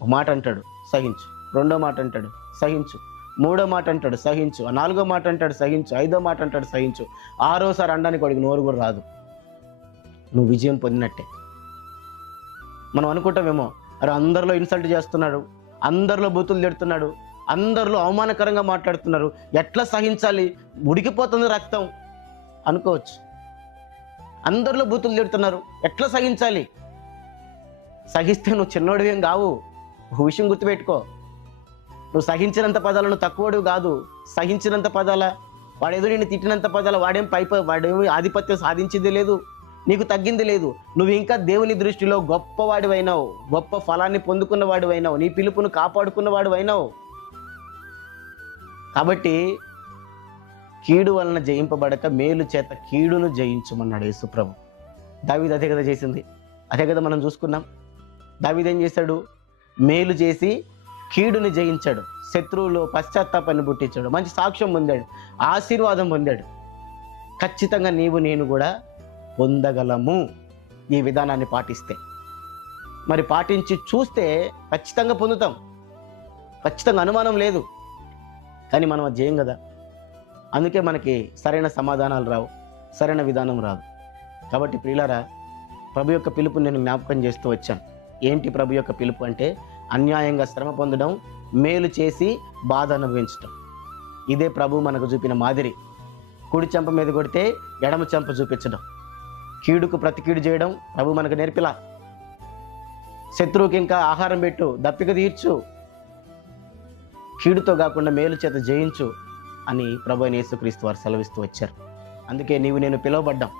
ఒక మాట అంటాడు సహించు, రెండో మాట అంటాడు సహించు, మూడో మాట అంటాడు సహించు, నాలుగో మాట అంటాడు సహించు, ఐదో మాట అంటాడు సహించు, ఆరోసారి అనడానికి వాడికి నోరు కూడా రాదు. నువ్వు విజయం పొందినట్టే. మనం అనుకుంటామేమో, అరే అందరిలో ఇన్సల్ట్ చేస్తున్నాడు, అందరిలో బూతులు తిడుతున్నాడు, అందరిలో అవమానకరంగా మాట్లాడుతున్నారు, ఎట్లా సహించాలి, ఉడికిపోతుంది రక్తం అనుకోవచ్చు. అందరిలో బూతులు తిడుతున్నారు, ఎట్లా సహించాలి? సహిస్తే నువ్వు చిన్నోడివేం కావు. ఒక విషయం గుర్తుపెట్టుకో, నువ్వు సహించినంత పదాలను తక్కువడు కాదు. సహించినంత పదాల వాడేదో నేను తిట్టినంత పదాల వాడేమి ఆధిపత్యం సాధించింది లేదు, నీకు తగ్గింది లేదు. నువ్వు ఇంకా దేవుని దృష్టిలో గొప్పవాడివైనావు, గొప్ప ఫలాన్ని పొందుకున్నవాడివైనావు, నీ పిలుపును కాపాడుకున్నవాడివైనావు. కాబట్టి కీడు వలన జయింపబడక మేలు చేత కీడును జయించమన్నాడు యేసుప్రభు. దావీదు అదే కదా చేసింది, అదే కదా మనం చూసుకున్నాం. దావీదు ఏం చేశాడు? మేలు చేసి కీడుని జయించాడు, శత్రువులు పశ్చాత్తాపాన్ని పుట్టించాడు, మంచి సాక్ష్యం పొందాడు, ఆశీర్వాదం పొందాడు. ఖచ్చితంగా నీవు నేను కూడా పొందగలము ఈ విధానాన్ని పాటిస్తే. మరి పాటించి చూస్తే ఖచ్చితంగా పొందుతాం, ఖచ్చితంగా అనుమానం లేదు. కానీ మనం అది చేయం కదా, అందుకే మనకి సరైన సమాధానాలు రావు, సరైన విధానం రాదు. కాబట్టి ప్రియులారా, ప్రభు యొక్క పిలుపు నేను జ్ఞాపకం చేస్తూ వచ్చాను. ఏంటి ప్రభు యొక్క పిలుపు అంటే? అన్యాయంగా శ్రమ పొందడం, మేలు చేసి బాధ అనుభవించడం. ఇదే ప్రభు మనకు చూపిన మాదిరి. కుడి చెంప మీద కొడితే ఎడమ చెంప చూపించడం, కీడుకు ప్రతి కీడు చేయడం ప్రభు మనకు నేర్పిలా. శత్రువుకి ఇంకా ఆహారం పెట్టు, దప్పిక తీర్చు, కీడుతో కాకుండా మేలు చేత జయించు అని ప్రభు అయిన యేసుక్రీస్తు వారు సెలవిస్తూ వచ్చారు. అందుకే నీవు నేను పిలువబడ్డాం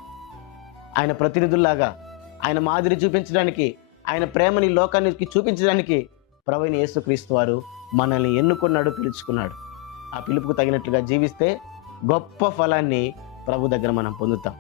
ఆయన ప్రతినిధుల్లాగా, ఆయన మాదిరి చూపించడానికి, ఆయన ప్రేమని లోకానికి చూపించడానికి ప్రభు అయిన యేసుక్రీస్తు వారు మనల్ని ఎన్నుకున్నాడు, పిలుచుకున్నాడు. ఆ పిలుపుకు తగినట్లుగా జీవిస్తే గొప్ప ఫలాన్ని ప్రభు దగ్గర మనం పొందుతాం.